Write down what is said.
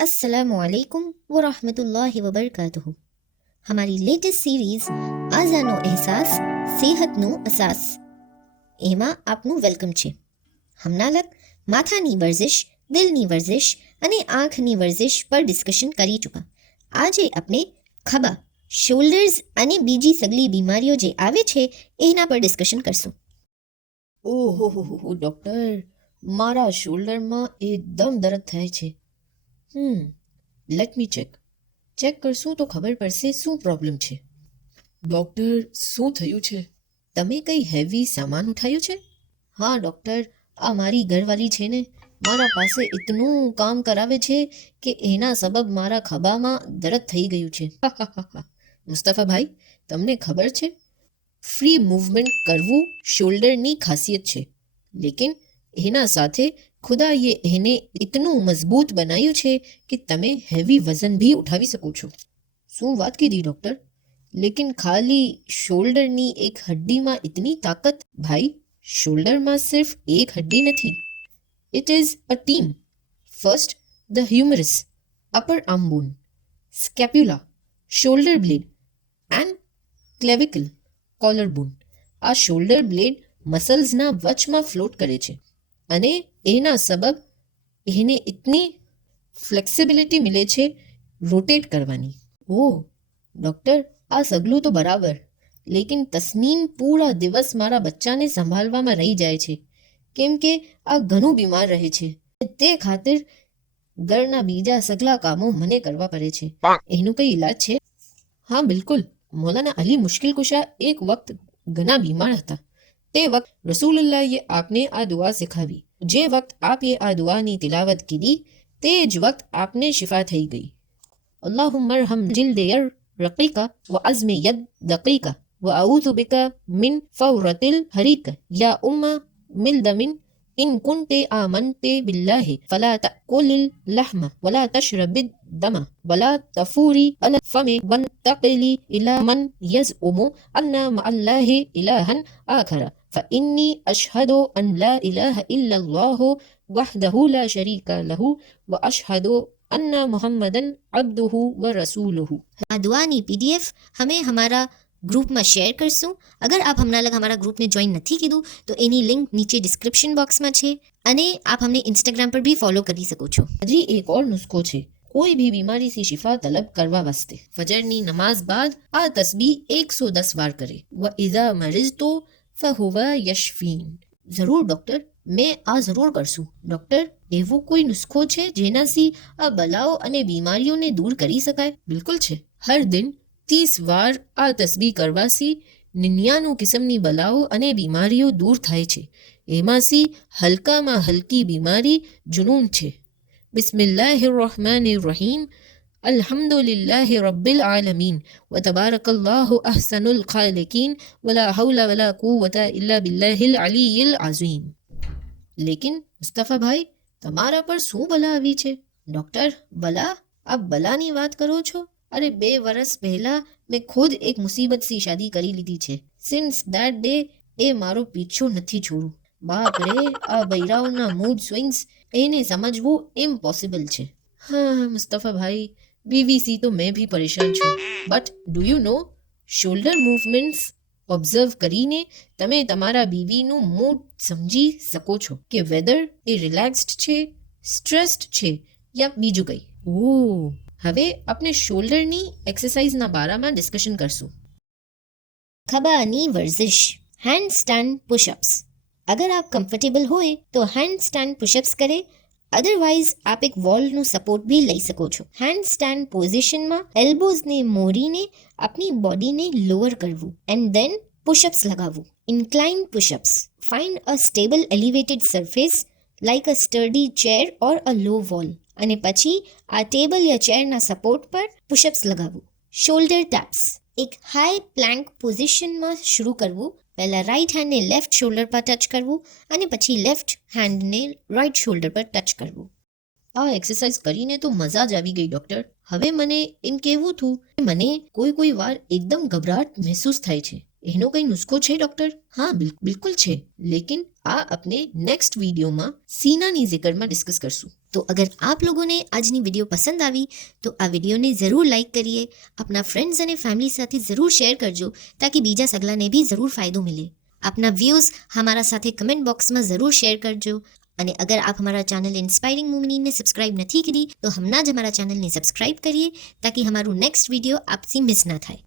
अस्सलामुअलैकुम व रहमतुल्लाहि व बरकातुहू। हमारी लेटेस्ट सीरीज આઝાનો અહેસાસ સેહતનો અસાસ એમાં આપનું વેલકમ છે. હમણાં માથાની વર્ઝિશ, દિલની વર્ઝિશ અને આંખની વર્ઝિશ પર ડિસ્કશન કરી ચૂકા. આજે આપણે ખભા, શોલ્ડર્સ અને બીજી સગલી બીમારીઓ જે આવે છે એના પર ડિસ્કશન કરશું. ઓહો ડૉક્ટર, મારા શોલ્ડરમાં એકદમ દર્દ થાય છે. લેટ મી ચેક કરશું તો ખબર પડશે શું પ્રોબ્લેમ છે. ડૉક્ટર, શું થયું છે? તમે કંઈ હેવી સામાન ઉઠાયું છે? હા ડૉક્ટર, આ મારી ઘરવાળી છે ને, મારા પાસે એટલું કામ કરાવે છે કે એના સબબ મારા ખભામાં દર્દ થઈ ગયું છે. મુસ્તફાભાઈ, તમને ખબર છે, ફ્રી મૂવમેન્ટ કરવું શોલ્ડરની ખાસિયત છે, લેકિન એના સાથે ખુદાએ એને એટલું મજબૂત બનાવ્યું છે કે તમે હેવી વજન भी ઉઠાવી શકો છો. શું વાત કીધી ડૉક્ટર? લેકિન ખાલી શોલ્ડરની એક હડ્ડીમાં ઇતની તાકત? ભાઈ, શોલ્ડરમાં સિર્ફ એક હડ્ડી નથી. It is a team. First, the humerus, upper arm bone, scapula, shoulder blade and clavicle, collar bone. આ શોલ્ડર બ્લેડ મસલ્સના વચમાં ફ્લોટ કરે છે અને એના સબબ એને ઇતની ફ્લેક્સિબિલિટી મિલે છે રોટેટ કરવાની. ઓહ ડૉક્ટર, આ સગલું તો બરાબર, લેકિન તસ્નીમ પૂરા દિવસ મારા બચ્ચાને સંભાળવામાં રહી જાય છે કેમ કે આ ઘણું બીમાર રહે છે. તે ખાतिर ઘરના બીજા સગલા કામો મને કરવા પડે છે. એનું કઈ ઈલાજ છે? હા બિલકુલ. મૌલાના અલી મુશ્કિલ કુશા એક વખત ઘણા બીમાર હતા. તે વખત રસૂલુલ્લાહએ આપને આ દુઆ શીખાવી. જે વખત આપે આ દુઆની તિલાવત કીધી તે જ વખત આપને શિફા થઈ ગઈ. અલ્લાહુમ્મા અરહમ જિલ્દયર રકીકા વ અઝ્મ યદ દકીકા વ અઉઝુ બિકા મિન ફૌરતિલ હરીકા યા ઉમ્મા મિલદમિન ઇન કુન્તે આમન્તે બિલ્લાહી ફલા તઅકુલિલ લહમા વલા તશરબિદ દમા વલા તફૂરી અલ ફમે વંતકિલી ઇલા મન યઝઉમુ અન્ના મઅલ્લાહી ઇલાહન આખરા فإني أشهد أن لا إله إلا الله وحده لا شريك له وأشهد أن محمدا عبده ورسوله. આ દુઆની પીડીએફ હમે હમારા ગ્રુપમાં શેર કરશું. અગર આપ હમણાં લગ હમારા ગ્રુપને જોઈન નથી કીધું તો એની લિંક નીચે ડિસ્ક્રિપ્શન બોક્સમાં છે અને આપ હમને ઇન્સ્ટાગ્રામ પર બી ફોલો કરી શકો છો. હજી એક ઓર નુસ્ખો છે કોઈ भी बीमारी से शिफा तलब करवा वास्ते. फजरनी नमाज बाद आ तस्बीह 110 बार करे. व इज़ा मरिज़तो फहुवा यशफीन. જરૂર ડૉક્ટર, મેં આ જરૂર કરશું. ડૉક્ટર, એવો કોઈ નુસ્ખો છે જેનાથી આ બલાઓ અને બીમારીઓને દૂર કરી શકાય? બિલકુલ છે. હર દિન 30 વાર આ તસ્બીહ કરવાથી 99 કિસ્મની બલાઓ અને બીમારીઓ દૂર થાય છે. એમાંથી હલકામાં હલકી બીમારી જુનૂન છે. બિસ્મિલ્લાહિર રહમાનિર રહીમ. અલ્હમ્દુલિલ્લાહી રબ્બિલ આલમીન વ તબારકલ્લાહુ અહસનુલ ખાલિકીન વલા હૌલા વલા કુવ્વતા ઇલ્લા બિલ્લાહિલ અલીયિલ અઝીમ. લેકિન મુસ્તફાભાઈ, તમારા પર શું બલા આવી છે? ડૉક્ટર, બલા? આપ બલાની વાત કરો છો? અરે 2 વર્ષ પહેલા મેં ખુદ એક મુસીબતથી શાદી કરી લીધી છે. સિન્સ ધેટ ડે એ મારો પીછો નથી છોડું. બાપ રે, આ બૈરાઓના મૂડ સ્વિંગ્સ એને સમજવું ઇમ્પોસિબલ છે. હા મુસ્તફાભાઈ, બીવીસી તો મેં ભી પરેશાન છું. But do you know, shoulder movements observe કરીને તમે તમારા બીવીનું મૂડ સમજી શકો છો કે વેધર એ રિલેક્સ્ડ છે, સ્ટ્રેસ્ડ છે યા બીજું કંઈ. ઓહ, હવે આપણે શોલ્ડરની એક્સરસાઇઝના બારામાં ડિસ્કશન કરશું. ખભાની વર્ઝિશ, હેન્ડ સ્ટેન્ડ પુશઅપ્સ. અગર આપ કમ્ફર્ટેબલ હોય તો હેન્ડ સ્ટેન્ડ પુશઅપ્સ કરે, અધરવાઇઝ આપ એક વોલનું સપોર્ટ બી લઈ શકો છો. હેન્ડ સ્ટેન્ડ પોઝિશનમાં એલ્બોઝને મોડીને આપની બોડીને લોઅર કરવું એન્ડ દેન પુશઅપ્સ લગાવવું. Incline pushups. Find a stable elevated surface like a sturdy chair or a low wall અને પછી આ ટેબલ યા ચેરના સપોર્ટ પર પુશઅપ્સ લગાવવું. Shoulder taps. એક હાઈ પ્લેન્ક પોઝિશનમાં શરૂ કરવું. પહેલા રાઈટ હેન્ડને લેફ્ટ શોલ્ડર પર ટચ કરવું અને પછી લેફ્ટ હેન્ડને રાઈટ શોલ્ડર પર ટચ કરવું. આ એક્સરસાઇઝ કરીને તો મજા જ આવી ગઈ ડૉક્ટર. હવે મને એમ કહેવું હતું કે મને કોઈ વાર એકદમ ગભરાટ મહેસૂસ થાય છે. એનો કઈ નુસ્ખો છે ડોક્ટર? હા બિલકુલ છે, લેकिन આ આપણે નેક્સ્ટ વિડીયોમાં सीनानी जिक्र में डिस्कस करसूं। तो अगर आप लोगों ने आज की वीडियो पसंद आई तो आ वीडियो ने जरूर लाइक करिए, अपना फ्रेंड्स અને ફેમિલી સાથે જरूर शेयर करजो ताकि बीजा सगला ने भी जरूर फायदो मिले। अपना व्यूज हमारा साथे कमेंट बॉक्स में जरूर शेयर करजो। અને અગર આપ हमारा चैनल इंस्पायरिंग मुमनीन ने सब्सक्राइब नहीं करी तो हमना જ हमारा चैनल ने सब्सक्राइब करिए ताकि हमारू नेक्स्ट वीडियो आपसे मिस ना થાય।